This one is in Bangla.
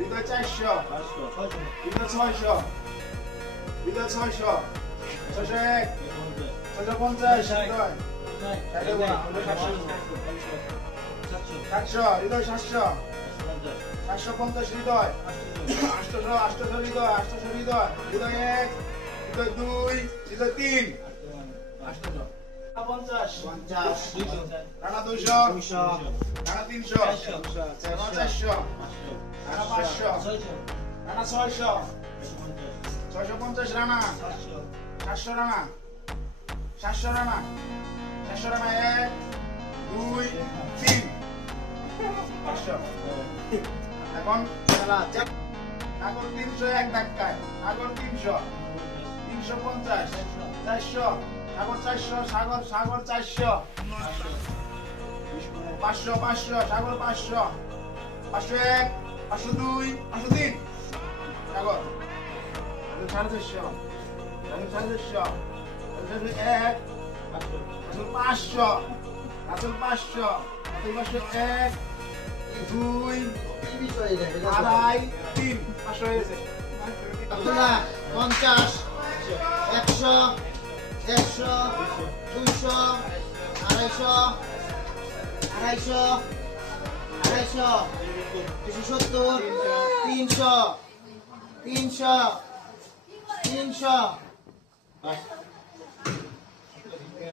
হৃদয় 400 হৃদয় 600 হৃদয় 600 601 650 হৃদয় 700 হৃদয় 700 750 হৃদয় 800 হৃদয় 800 হৃদয় হৃদয় 1 হৃদয় 2 হৃদয় 3 800 50 রানা 200 রানা 300 রানা 400 রানা 500 রানা 600 650 রানা 700 রানা 700 রানা 700 রানা 1 2 3 500 এখন নাগর 300 এক ধাক্কায় নাগর 300 350 400 সাগর 400 সাগর 400 500 500 সাগর 500 501 502 503 সাগর 450 450 1 500 500 1 2 আড়াই 3 500 হয়ে গেছে আব্দুল্লাহ 50 100 100 200 250 250 270 300 300 300